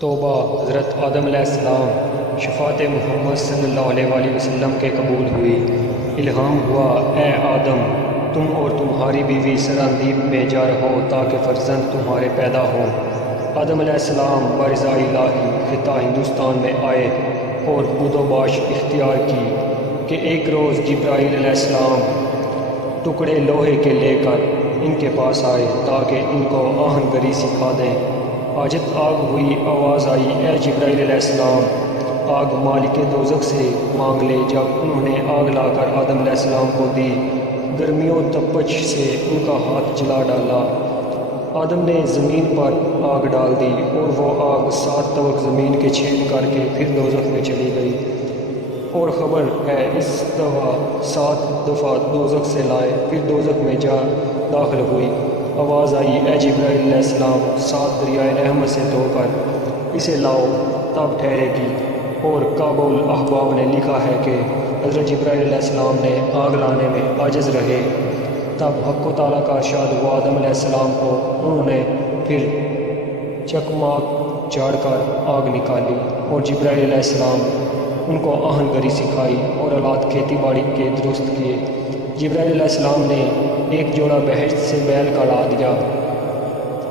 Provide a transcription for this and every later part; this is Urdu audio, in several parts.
توبہ حضرت آدم علیہ السلام شفاعت محمد صلی اللہ علیہ وآلہ وسلم کے قبول ہوئی۔ الہام ہوا، اے آدم، تم اور تمہاری بیوی سراندیپ میں جا رہو تاکہ فرزند تمہارے پیدا ہوں۔ آدم علیہ السلام برضا الہی خطہ ہندوستان میں آئے اور بود و باش اختیار کی کہ ایک روز جبرائیل علیہ السلام ٹکڑے لوہے کے لے کر ان کے پاس آئے تاکہ ان کو آہن گری سکھا دیں۔ حاجت آگ ہوئی، آواز آئی، اے جبرائیل علیہ السلام، آگ مالک دوزخ سے مانگ لے۔ جب انہوں نے آگ لا کر آدم علیہ السلام کو دی، گرمیوں تپش سے ان کا ہاتھ جلا ڈالا۔ آدم نے زمین پر آگ ڈال دی اور وہ آگ 7 طبق زمین کے چھید کر کے پھر دوزخ میں چلی گئی۔ اور خبر ہے اس دفعہ 7 دفعہ دوزخ سے لائے، پھر دوزخ میں جا داخل ہوئی۔ آواز آئی، اے جبرائیل علیہ السلام، 7 دریائے رحمت سے دھو کر اسے لاؤ، تب ٹھہرے گی۔ اور کعب الاحباب نے لکھا ہے کہ حضرت جبرائیل علیہ السلام نے آگ لانے میں عاجز رہے، تب حق و تعالیٰ کا ارشاد ہوا آدم علیہ السلام کو، انہوں نے پھر چکماک جاڑ کر آگ نکالی اور جبرائیل علیہ السلام ان کو آہن گری سکھائی اور آلات کھیتی باڑی کے درست کیے۔ جبرائیل علیہ السلام نے ایک جوڑا بہشت سے بیل کا لا دیا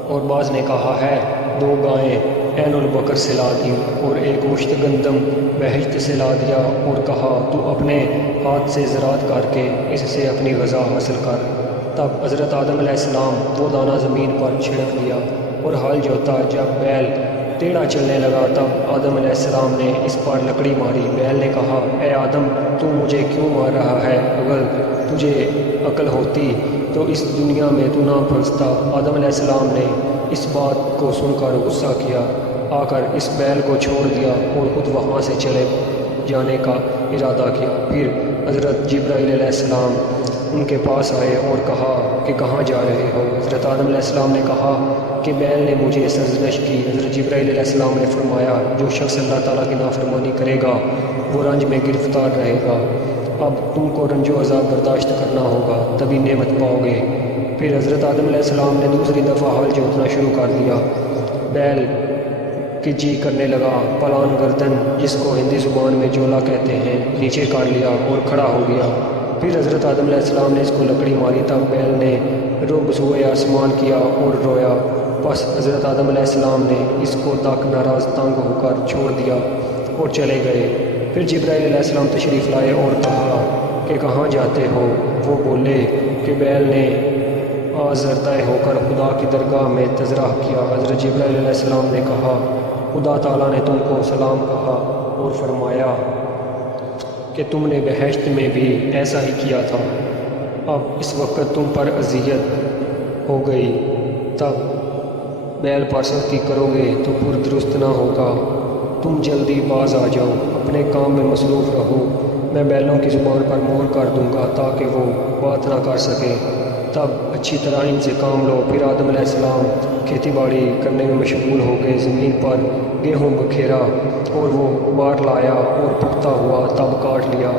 اور بعض نے کہا ہے 2 گائیں عین البقر سے لا دیں، اور ایک مشت گندم بہشت سے لا دیا اور کہا تو اپنے ہاتھ سے زراعت کر کے اس سے اپنی غذا حاصل کر۔ تب حضرت آدم علیہ السلام وہ دانہ زمین پر چھڑک دیا اور ہل جوتا جب بیل ٹیڑھا چلنے لگا تب آدم علیہ السلام نے اس پر لکڑی ماری۔ بیل نے کہا، اے آدم، تو مجھے کیوں مار رہا ہے؟ اگر تجھے عقل ہوتی تو اس دنیا میں تو نہ پھنستا۔ آدم علیہ السلام نے اس بات کو سن کر غصہ کیا، آ کر اس بیل کو چھوڑ دیا اور خود وہاں سے چلے جانے کا ارادہ کیا۔ پھر حضرت جبرائیل علیہ السلام ان کے پاس آئے اور کہا کہ کہاں جا رہے ہو؟ حضرت آدم علیہ السلام نے کہا کہ بیل نے مجھے سرزنش کی۔ حضرت جبرائیل علیہ السلام نے فرمایا، جو شخص اللہ تعالیٰ کی نافرمانی کرے گا وہ رنج میں گرفتار رہے گا۔ اب تم کو رنج و عذاب برداشت کرنا ہوگا، تبھی نعمت پاؤ گے۔ پھر حضرت آدم علیہ السلام نے دوسری دفعہ ہل جوتنا شروع کر دیا۔ بیل کی جی کرنے لگا، پلان گردن، جس کو ہندی زبان میں جولا کہتے ہیں، نیچے کر لیا اور کھڑا ہو گیا۔ پھر حضرت آدم علیہ السلام نے اس کو لکڑی ماری، تب بیل نے رخ سوئے آسمان کیا اور رویا۔ بس حضرت آدم علیہ السلام نے اس کو تک ناراض تنگ ہو کر چھوڑ دیا اور چلے گئے۔ پھر جبرائیل علیہ السلام تشریف لائے اور کہا کہ کہاں جاتے ہو؟ وہ بولے کہ بیل نے آزردہ ہو کر خدا کی درگاہ میں تذرہ کیا۔ حضرت جبرائیل علیہ السلام نے کہا، خدا تعالیٰ نے تم کو سلام کہا اور فرمایا کہ تم نے بہشت میں بھی ایسا ہی کیا تھا، اب اس وقت تم پر اذیت ہو گئی، تب بیل پر سختی کرو گے تو پر درست نہ ہوگا۔ تم جلدی باز آ جاؤ، اپنے کام میں مصروف رہو، میں بیلوں کی زبان پر مہر کر دوں گا تاکہ وہ بات نہ کر سکے، تب اچھی طرح ان سے کام لو۔ پھر آدم علیہ السلام کھیتی باڑی کرنے میں مشغول ہو گئے، زمین پر گیہوں بکھیرا اور وہ بار لایا اور پختہ ہوا، تب کاٹ لیا۔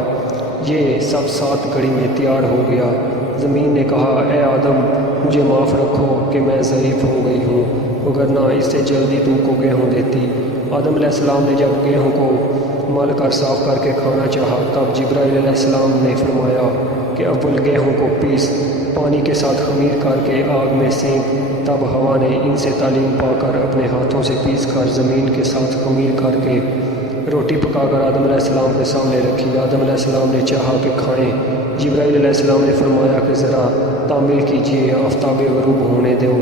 یہ سب 7 گھڑی میں تیار ہو گیا۔ زمین نے کہا، اے آدم، مجھے معاف رکھو کہ میں ضعیف ہو گئی ہوں، وگرنہ اس سے جلدی تم کو گیہوں دیتی۔ آدم علیہ السلام نے جب گیہوں کو مل کر صاف کر کے کھانا چاہا، تب جبرائیل علیہ السلام نے فرمایا کہ اول گیہوں کو پیس، پانی کے ساتھ خمیر کر کے آگ میں سینک۔ تب ہوا نے ان سے تعلیم پا کر اپنے ہاتھوں سے پیس کر زمین کے ساتھ خمیر کر کے روٹی پکا کر آدم علیہ السلام کے سامنے رکھی۔ آدم علیہ السلام نے چاہا کہ کھائیں۔ جبرائیل علیہ السلام نے فرمایا کہ ذرا تعمیل کیجیے، آفتاب غروب ہونے دو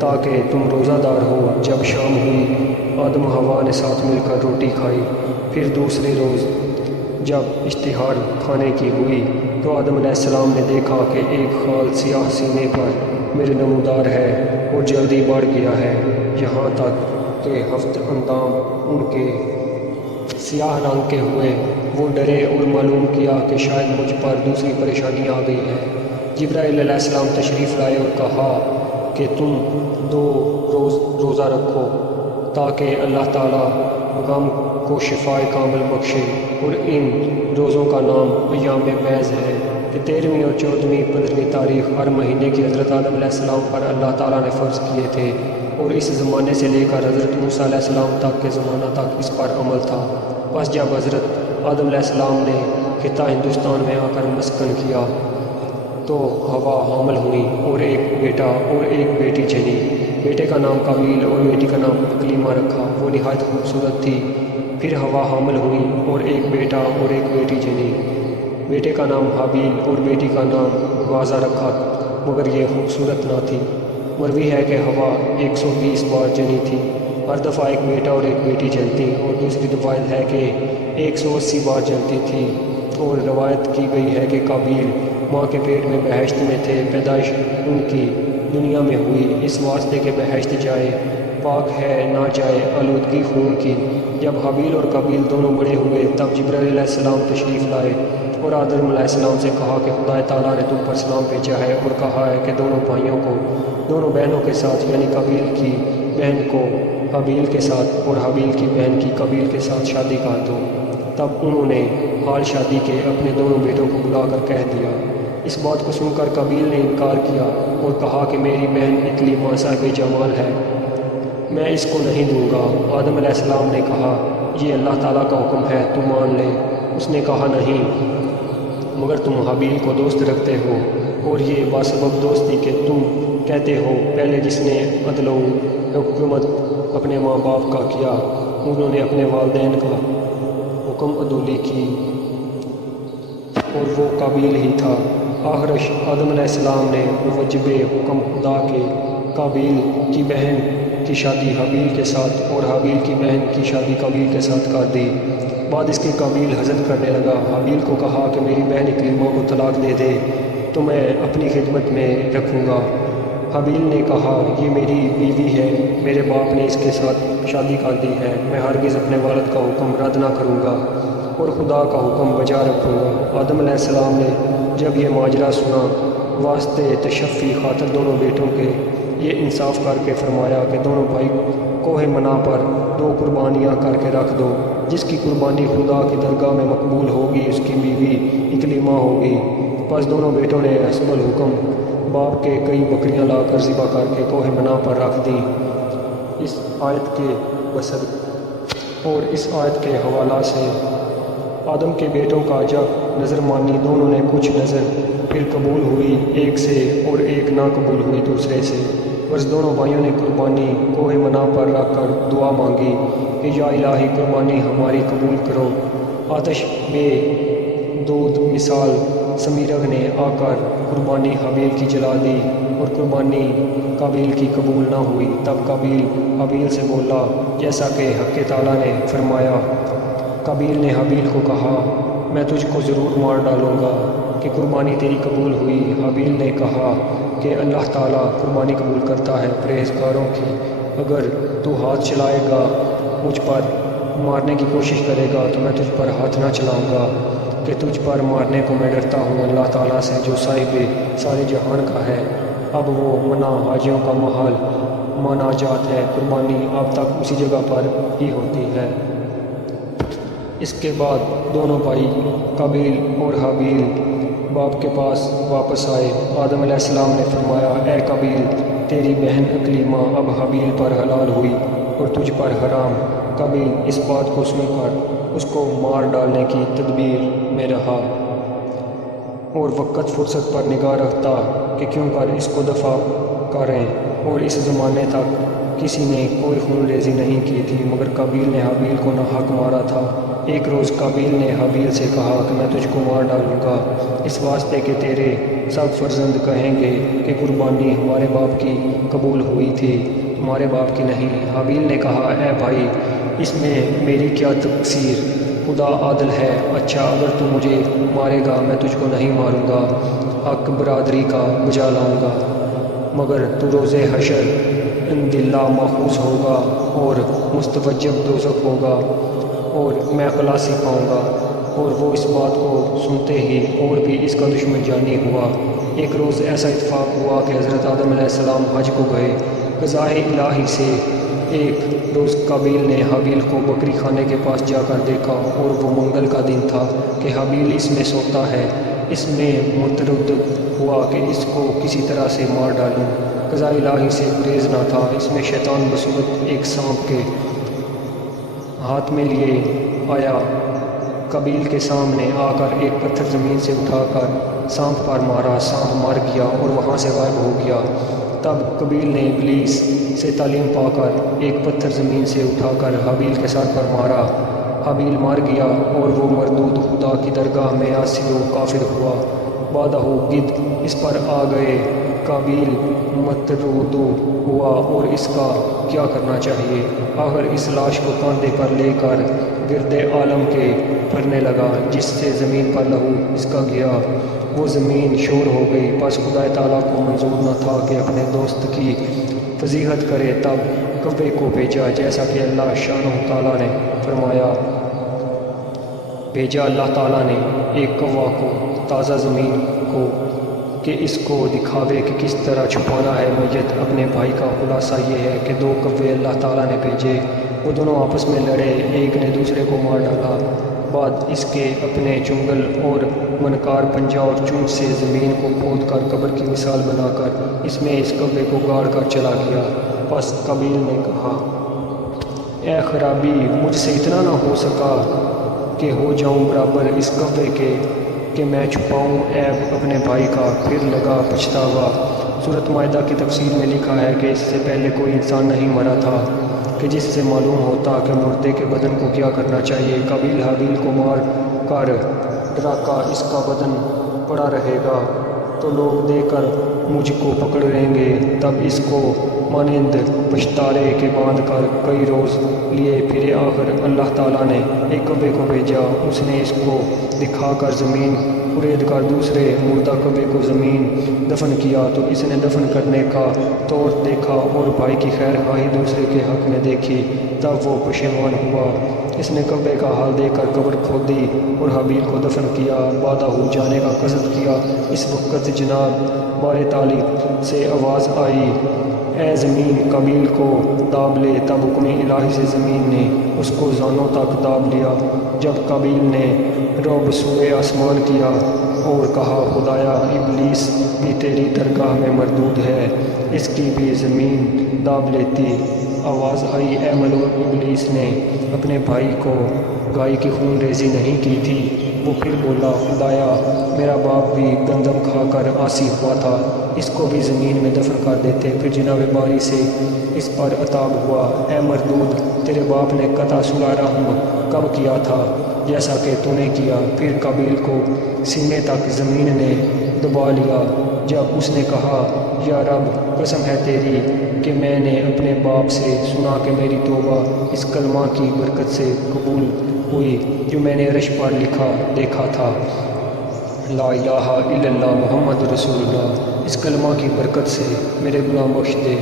تاکہ تم روزہ دار ہو۔ جب شام ہوئی، آدم و حوا نے ساتھ مل کر روٹی کھائی۔ پھر دوسرے روز جب اشتہار کھانے کی ہوئی تو آدم علیہ السلام نے دیکھا کہ ایک خال سیاہ سینے پر میرے نمودار ہے اور جلدی بڑھ گیا ہے، یہاں تک کہ ہفت اندام ان کے سیاہ رنگ کے ہوئے۔ وہ ڈرے اور معلوم کیا کہ شاید مجھ پر دوسری پریشانی آ گئی ہے۔ جبرائیل علیہ السلام تشریف لائے اور کہا کہ تم 2 روز روزہ رکھو تاکہ اللہ تعالیٰ غم کو شفائے کامل بخشے، اور ان روزوں کا نام ایام بیض ہے کہ 13ویں اور 14ویں 15ویں تاریخ ہر مہینے کی حضرت آدم علیہ السلام پر اللہ تعالیٰ نے فرض کیے تھے، اور اس زمانے سے لے کر حضرت موسیٰ علیہ السلام تک کے زمانہ تک اس پر عمل تھا۔ بس جب حضرت آدم علیہ السلام نے خطہ ہندوستان میں آ کر مسکن کیا تو ہوا حامل ہوئی اور ایک بیٹا اور ایک بیٹی جنی۔ بیٹے کا نام قابیل اور بیٹی کا نام اکلیمہ رکھا، وہ نہایت خوبصورت تھی۔ پھر ہوا حامل ہوئی اور ایک بیٹا اور ایک بیٹی جنی۔ بیٹے کا نام حابیل اور بیٹی کا نام غازہ رکھا، مگر یہ خوبصورت نہ تھی۔ مروی ہے کہ ہوا 120 بار جنی تھی، ہر دفعہ ایک بیٹا اور ایک بیٹی جنتی، اور دوسری روایت ہے کہ 180 بار جنتی تھی۔ اور روایت کی گئی ہے کہ قابیل ماں کے پیٹ میں بہشت میں تھے، پیدائش ان کی دنیا میں ہوئی، اس واسطے کہ بہشت جائے پاک ہے نہ جائے آلودگی خون کی۔ جب حابیل اور قابیل دونوں بڑے ہوئے تب جبرائیل علیہ السلام تشریف لائے اور آدم علیہ السلام سے کہا کہ خدا تعالیٰ نے تم پر سلام بھیجا ہے اور کہا ہے کہ دونوں بھائیوں کو دونوں بہنوں کے ساتھ، یعنی قابیل کی بہن کو حابیل کے ساتھ اور حابیل کی بہن کی قابیل کے ساتھ شادی کر دو۔ تب انہوں نے حال شادی کے اپنے دونوں بیٹوں کو بلا کر کہہ دیا۔ اس بات کو سن کر قابیل نے انکار کیا اور کہا کہ میری بہن اکلیمہ صاحب جمال ہے، میں اس کو نہیں دوں گا۔ آدم علیہ السلام نے کہا یہ اللہ تعالیٰ کا حکم ہے، تم مان لے۔ اس نے کہا نہیں، مگر تم حابیل کو دوست رکھتے ہو، اور یہ باسبب دوستی کہ تم کہتے ہو پہلے جس نے عدل و حکومت اپنے ماں باپ کا کیا، انہوں نے اپنے والدین کا حکم عدولی کی، اور وہ قابیل ہی تھا۔ آخرش آدم علیہ السلام نے بوجب حکم خدا کے قابیل کی بہن کی شادی حابیل کے ساتھ اور حابیل کی بہن کی شادی قابیل کے ساتھ کر دی۔ بعد اس کے قابیل حضرت کرنے لگا، حابیل کو کہا کہ میری بہن اکلیمہ کو طلاق دے دے تو میں اپنی خدمت میں رکھوں گا۔ حابیل نے کہا یہ میری بیوی ہے، میرے باپ نے اس کے ساتھ شادی کر دی ہے، میں ہرگز اپنے والد کا حکم رد نہ کروں گا اور خدا کا حکم بجا رکھوں گا۔ آدم علیہ السلام نے جب یہ ماجرا سنا، واسطے تشفی خاطر دونوں بیٹوں کے یہ انصاف کر کے فرمایا کہ دونوں بھائی کوہ منع پر 2 قربانیاں کر کے رکھ دو، جس کی قربانی خدا کی درگاہ میں مقبول ہوگی اس کی بیوی اکلیمہ ہوگی۔ پس دونوں بیٹوں نے حسب الحکم باپ کے کئی بکریاں لا کر ذبح کر کے کوہ منع پر رکھ دیں۔ اس آیت کے وسط اور اس آیت کے حوالہ سے آدم کے بیٹوں کا جب نظر مانی دونوں نے کچھ نظر پھر قبول ہوئی ایک سے اور ایک نہ قبول ہوئی دوسرے سے، بس دونوں بھائیوں نے قربانی کوہ منع پر رکھ کر دعا مانگی کہ یا الہی قربانی ہماری قبول کرو۔ آتش بے دود مثال سمیرغ نے آ کر قربانی حابیل کی جلا دی اور قربانی قابیل کی قبول نہ ہوئی۔ تب قابیل حابیل سے بولا جیسا کہ حق تعالیٰ نے فرمایا۔ قابیل نے حابیل کو کہا میں تجھ کو ضرور مار ڈالوں گا کہ قربانی تیری قبول ہوئی۔ حابیل نے کہا کہ اللہ تعالیٰ قربانی قبول کرتا ہے پرہیزگاروں کی، اگر تو ہاتھ چلائے گا مجھ پر مارنے کی کوشش کرے گا تو میں تجھ پر ہاتھ نہ چلاؤں گا کہ تجھ پر مارنے کو میں ڈرتا ہوں اللہ تعالیٰ سے جو صاحب سارے جہان کا ہے۔ اب وہ منع حاجیوں کا محل مانا جات ہے، قربانی اب تک اسی جگہ پر ہی ہوتی ہے۔ اس کے بعد دونوں بھائی قابیل اور حابیل باپ کے پاس واپس آئے۔ آدم علیہ السلام نے فرمایا اے قابیل، تیری بہن اکلیمہ اب حابیل پر حلال ہوئی اور تجھ پر حرام۔ قابیل اس بات کو سن کر اس کو مار ڈالنے کی تدبیر میں رہا اور وقت فرصت پر نگاہ رکھتا کہ کیوں کر اس کو دفع کریں، اور اس زمانے تک کسی نے کوئی خون ریزی نہیں کی تھی، مگر قابیل نے حابیل کو ناحق مارا تھا۔ ایک روز قابیل نے حابیل سے کہا کہ میں تجھ کو مار ڈالوں گا اس واسطے کہ تیرے سب فرزند کہیں گے کہ قربانی ہمارے باپ کی قبول ہوئی تھی، تمہارے باپ کی نہیں۔ حابیل نے کہا اے بھائی، اس میں میری کیا تقصیر، خدا عادل ہے۔ اچھا اگر تو مجھے مارے گا میں تجھ کو نہیں ماروں گا، حق برادری کا بجا لاؤں گا، مگر تو روز حشر عند اللہ ماخوذ ہوگا اور مستوجب دوزخ ہوگا اور میں خلاصی پاؤں گا۔ اور وہ اس بات کو سنتے ہی اور بھی اس کا دشمن جانی ہوا۔ ایک روز ایسا اتفاق ہوا کہ حضرت آدم علیہ السلام حج کو گئے۔ قضائے الہی سے ایک روز قابیل نے حابیل کو بکری خانے کے پاس جا کر دیکھا اور وہ منگل کا دن تھا کہ حابیل اس میں سوتا ہے۔ اس میں متردد ہوا کہ اس کو کسی طرح سے مار ڈالوں۔ قضاء الہی سے گریز نہ تھا۔ اس میں شیطان بصورت ایک سانپ کے ہاتھ میں لیے آیا، قابیل کے سامنے آ کر ایک پتھر زمین سے اٹھا کر سانپ پر مارا، سانپ مر گیا اور وہاں سے غائب ہو گیا۔ تب قابیل نے ابلیس سے تعلیم پا کر ایک پتھر زمین سے اٹھا کر حابیل کے سر پر مارا، حابیل مر گیا اور وہ مردود خدا کی درگاہ میں عاصی و کافر ہوا۔ بعدہ گدھ اس پر آ گئے، قابیل متردد ہوا اور اس کا کیا کرنا چاہیے۔ آخر اس لاش کو کاندھے پر لے کر گرد عالم کے پھرنے لگا، جس سے زمین پر لہو اس کا گرا، وہ زمین شور ہو گئی۔ پس خدا تعالیٰ کو منظور نہ تھا کہ اپنے دوست کی فضیحت کرے، تب کوے کو بھیجا، جیسا کہ اللہ شانہ تعالیٰ نے فرمایا۔ بھیجا اللہ تعالیٰ نے ایک کوا کو تازہ زمین کو کہ اس کو دکھاوے کہ کس طرح چھپانا ہے میت اپنے بھائی کا۔ خلاصہ یہ ہے کہ دو کوے اللہ تعالیٰ نے بھیجے، وہ دونوں آپس میں لڑے، ایک نے دوسرے کو مار ڈالا۔ بعد اس کے اپنے چنگل اور منکار پنجہ اور چونچ سے زمین کو کھود کر قبر کی مثال بنا کر اس میں اس کوے کو گاڑ کر چلا گیا۔ پس قابیل نے کہا، اے خرابی، مجھ سے اتنا نہ ہو سکا کہ ہو جاؤں برابر اس کوے کے کہ میں چھپاؤں عیب اپنے بھائی کا۔ پھر لگا پچھتاوا۔ سورۃ مائدہ کی تفسیر میں لکھا ہے کہ اس سے پہلے کوئی انسان نہیں مرا تھا کہ جس سے معلوم ہوتا کہ مردے کے بدن کو کیا کرنا چاہیے۔ قابیل حابیل کو مار کر ڈراکا اس کا بدن پڑا رہے گا تو لوگ دے کر مجھ کو پکڑ لیں گے، تب اس کو مانند پشتارے کے باندھ کر کئی روز لیے پھرے۔ آخر اللہ تعالیٰ نے ایک کوے کو بھیجا، اس نے اس کو دکھا کر زمین کھرید کر دوسرے مردہ کوے کو زمین دفن کیا، تو اس نے دفن کرنے کا طور دیکھا اور بھائی کی خیر خواہی دوسرے کے حق میں دیکھی، تب وہ پشیمان ہوا۔ اس نے کوے کا حال دیکھ کر قبر کھودی اور حابیل کو دفن کیا، بعدہ ہو جانے کا قصد کیا۔ اس وقت جناب بارے تعالی سے آواز آئی، اے زمین قابیل کو داب لے۔ تب حکم الہی سے زمین نے اس کو زانوں تک داب لیا۔ جب قابیل نے رعب سوئے آسمان کیا اور کہا، خدایا، ابلیس بھی تیری درگاہ میں مردود ہے، اس کی بھی زمین داب لیتی۔ آواز آئی، اے ملعون، ابلیس نے اپنے بھائی کو گائے کی خون ریزی نہیں کی تھی؟ وہ پھر بولا، خدایا، میرا باپ بھی گندم کھا کر عاصی ہوا تھا، اس کو بھی زمین میں دفن کر دیتے۔ پھر جناب باری سے اس پر عتاب ہوا، اے مردود، تیرے باپ نے قطع صلہ رحم کب کیا تھا جیسا کہ تو نے کیا؟ پھر قابیل کو سینے تک زمین نے دبا لیا۔ جب اس نے کہا، یا رب، قسم ہے تیری کہ میں نے اپنے باپ سے سنا کہ میری توبہ اس کلمہ کی برکت سے قبول ہوئی جو میں نے عرش پر لکھا دیکھا تھا، لا الہ الا اللہ محمد رسول اللہ، اس کلمہ کی برکت سے میرے گناہ بخش دے۔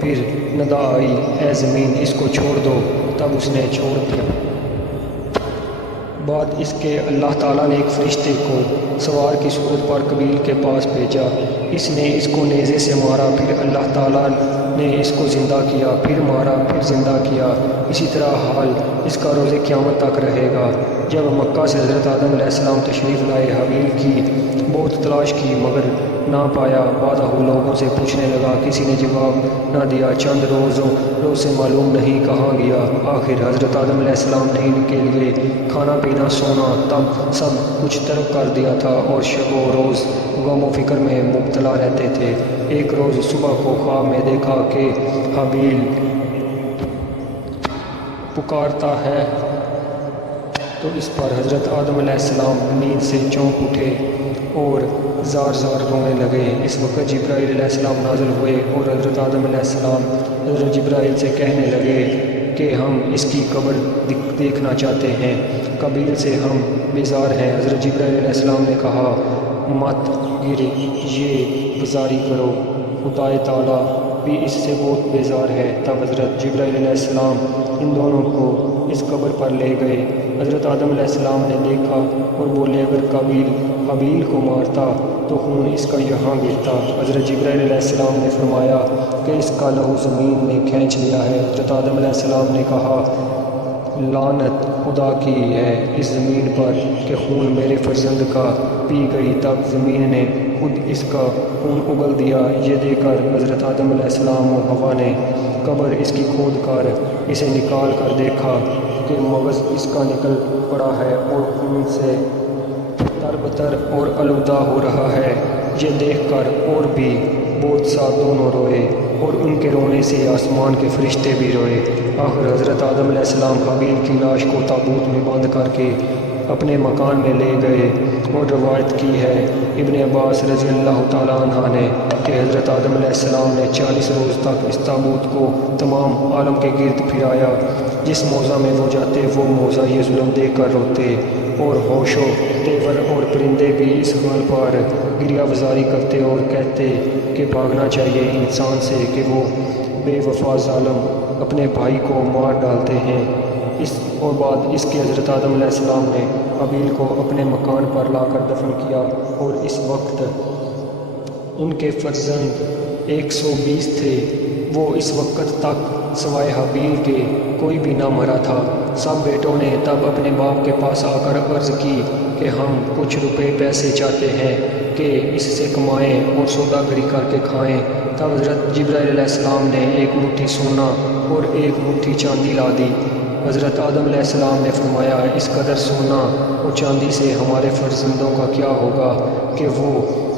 پھر ندا آئی، اے زمین، اس کو چھوڑ دو۔ تب اس نے چھوڑ دیا۔ بعد اس کے اللہ تعالیٰ نے ایک فرشتے کو سوار کی صورت پر قابیل کے پاس بھیجا، اس نے اس کو نیزے سے مارا، پھر اللہ تعالیٰ نے اس کو زندہ کیا، پھر مارا، پھر زندہ کیا۔ اسی طرح حال اس کا روز قیامت تک رہے گا۔ جب مکہ سے حضرت آدم علیہ السلام تشریف لائے، حابیل کی بہت تلاش کی مگر نہ پایا۔ بعد وہ لوگوں سے پوچھنے لگا، کسی نے جواب نہ دیا۔ چند روز سے معلوم نہیں کہاں گیا۔ آخر حضرت آدم علیہ السلام نے ان کے لیے کھانا پینا سونا تب سب کچھ ترک کر دیا تھا اور شب و روز غم و فکر میں مبتلا رہتے تھے۔ ایک روز صبح کو خواب میں دیکھا کہ حابیل پکارتا ہے، تو اس پر حضرت آدم علیہ السلام نیند سے چونک اٹھے اور زار زار رونے لگے۔ اس وقت جبرائیل علیہ السلام نازل ہوئے اور حضرت آدم علیہ السلام حضرت جبرائیل سے کہنے لگے کہ ہم اس کی قبر دیکھنا چاہتے ہیں، قابیل سے ہم بیزار ہیں۔ حضرت جبرائیل علیہ السلام نے کہا، مت گر یہ گزاری کرو، خدا تعالیٰ بھی اس سے بہت بیزار ہے۔ تب حضرت جبرائیل علیہ السلام ان دونوں کو اس قبر پر لے گئے۔ حضرت آدم علیہ السلام نے دیکھا اور بولے، اگر قابیل حابیل کو مارتا تو خون اس کا یہاں گرتا۔ حضرت جبرائیل علیہ السلام نے فرمایا کہ اس کا لہو زمین نے کھینچ لیا ہے۔ حضرت آدم علیہ السلام نے کہا، لعنت خدا کی ہے اس زمین پر کہ خون میرے فرزند کا پی گئی۔ تب زمین نے خود اس کا خون اگل دیا۔ یہ دیکھ کر حضرت آدم علیہ السلام و حوا نے قبر اس کی کھود کر اسے نکال کر دیکھا کہ مغز اس کا نکل پڑا ہے اور خون سے تربتر اور آلودہ ہو رہا ہے۔ یہ دیکھ کر اور بھی بہت سا دونوں روئے اور ان کے رونے سے آسمان کے فرشتے بھی روئے۔ آخر حضرت آدم علیہ السلام حابیل کی لاش کو تابوت میں بند کر کے اپنے مکان میں لے گئے، اور روایت کی ہے ابن عباس رضی اللہ تعالیٰ عنہ نے کہ حضرت آدم علیہ السلام نے 40 روز تک اس تابوت کو تمام عالم کے گرد پھرایا۔ جس موضع میں وہ جاتے وہ موضع یہ ظلم دیکھ کر روتے، اور ہوش و تیور اور پرندے بھی اس حال پر گریہ وزاری کرتے اور کہتے کہ بھاگنا چاہیے انسان سے کہ وہ بے وفا ظالم اپنے بھائی کو مار ڈالتے ہیں۔ اور بعد اس کے حضرت آدم علیہ السلام نے حابیل کو اپنے مکان پر لا کر دفن کیا، اور اس وقت ان کے فرزند 120 تھے۔ وہ اس وقت تک سوائے حابیل کے کوئی بھی نہ مرا تھا۔ سب بیٹوں نے تب اپنے باپ کے پاس آ کر عرض کی کہ ہم کچھ روپے پیسے چاہتے ہیں کہ اس سے کمائیں اور سودا گری کر کے کھائیں۔ تب حضرت جبرائیل علیہ السلام نے ایک مٹھی سونا اور ایک مٹھی چاندی لا دی۔ حضرت آدم علیہ السلام نے فرمایا اس قدر سونا اور چاندی سے ہمارے فرزندوں کا کیا ہوگا کہ وہ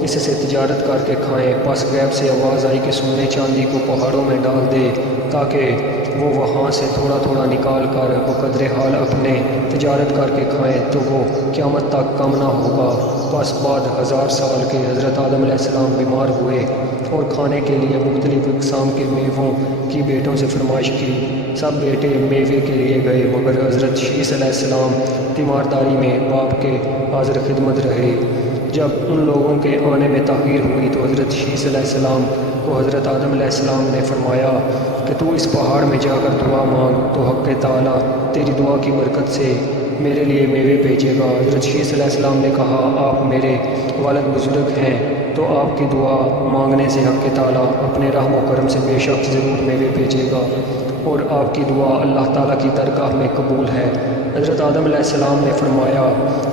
اس سے تجارت کر کے کھائیں۔ پس غیب سے آواز آئی کہ سونے چاندی کو پہاڑوں میں ڈال دے تاکہ وہ وہاں سے تھوڑا تھوڑا نکال کر بقدر حال اپنے تجارت کر کے کھائیں تو وہ قیامت تک کم نہ ہوگا۔ پس بعد 1000 سال کے حضرت آدم علیہ السلام بیمار ہوئے اور کھانے کے لیے مختلف اقسام کے میووں کی بیٹوں سے فرمائش کی۔ سب بیٹے میوے کے لیے گئے، مگر حضرت شیث علیہ السلام تیمارداری میں باپ کے حاضر خدمت رہے۔ جب ان لوگوں کے آنے میں تاخیر ہوئی تو حضرت شیث علیہ السلام کو حضرت آدم علیہ السلام نے فرمایا کہ تو اس پہاڑ میں جا کر دعا مانگ تو حق تعالیٰ تیری دعا کی برکت سے میرے لیے میوے بھیجے گا۔ حضرت شیث علیہ السلام نے کہا آپ میرے والد بزرگ ہیں تو آپ کی دعا مانگنے سے حق تعالیٰ اپنے رحم و کرم سے بے شک ضرور میوے بھیجے گا، اور آپ کی دعا اللہ تعالیٰ کی درگاہ میں قبول ہے۔ حضرت آدم علیہ السلام نے فرمایا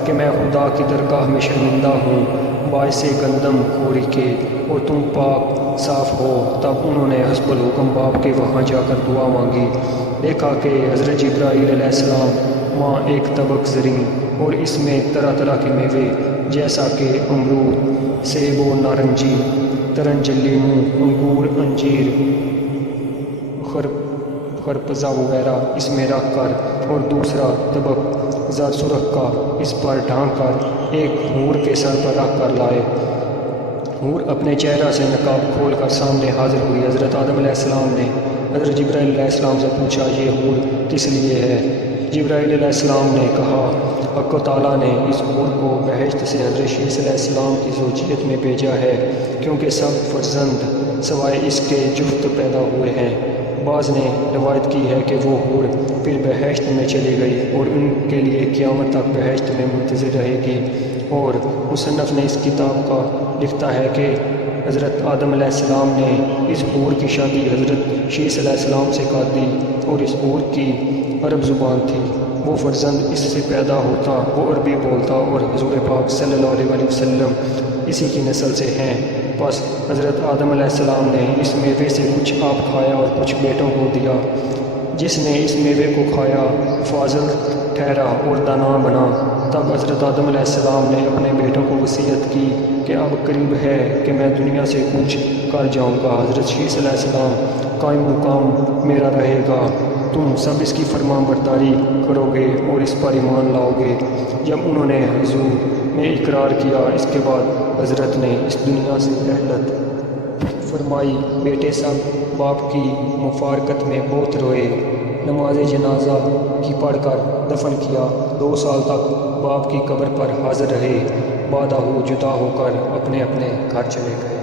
کہ میں خدا کی درگاہ میں شرمندہ ہوں باعث گندم خوری کے، اور تم پاک صاف ہو۔ تب انہوں نے حسب الحکم باپ کے وہاں جا کر دعا مانگی۔ دیکھا کہ حضرت جبرائیل علیہ السلام وہاں ایک طبق زریں اور اس میں طرح طرح کے میوے جیسا کہ امرود، سیب و نارنجی، ترنج، لیموں، انگور، انجیر، خربزہ وغیرہ اس میں رکھ کر، اور دوسرا طبق زر سرخ کا اس پر ڈھانک کر ایک حور کے سر پر رکھ کر لائے۔ حور اپنے چہرہ سے نقاب کھول کر سامنے حاضر ہوئی۔ حضرت آدم علیہ السلام نے حضرت جبرائیل علیہ السلام سے پوچھا یہ حور کس لیے ہے؟ جبرائیل علیہ السلام نے کہا حق تعالیٰ نے اس حور کو بہشت سے حضرت شیث علیہ السلام کی زوجیت میں بھیجا ہے، کیونکہ سب فرزند سوائے اس کے جفت پیدا ہوئے ہیں۔ بعض نے روایت کی ہے کہ وہ حور پھر بہشت میں چلی گئی اور ان کے لیے قیامت تک بہشت میں منتظر رہے گی۔ اور مصنف نے اس کتاب کا لکھتا ہے کہ حضرت آدم علیہ السلام نے اس حور کی شادی حضرت شیث علیہ السلام سے کر دی، اور اس حور کی عرب زبان تھی۔ وہ فرزند اس سے پیدا ہوتا، وہ عربی بولتا، اور حضور پاک صلی اللہ علیہ وسلم اسی کی نسل سے ہیں۔ بس حضرت آدم علیہ السلام نے اس میوے سے کچھ آپ کھایا اور کچھ بیٹوں کو دیا۔ جس نے اس میوے کو کھایا فاضل ٹھہرا اور دانا بنا۔ تب حضرت آدم علیہ السلام نے اپنے بیٹوں کو وصیت کی کہ اب قریب ہے کہ میں دنیا سے کچھ کر جاؤں گا۔ حضرت شیث علیہ السلام قائم مقام میرا رہے گا، تم سب اس کی فرمان برداری کرو گے اور اس پر ایمان لاؤ گے۔ جب انہوں نے حضور میں اقرار کیا، اس کے بعد حضرت نے اس دنیا سے رحلت فرمائی۔ بیٹے سب باپ کی مفارقت میں بہت روئے، نماز جنازہ کی پڑھ کر دفن کیا۔ 2 سال تک باپ کی قبر پر حاضر رہے، بعد جدا ہو کر اپنے اپنے گھر چلے گئے۔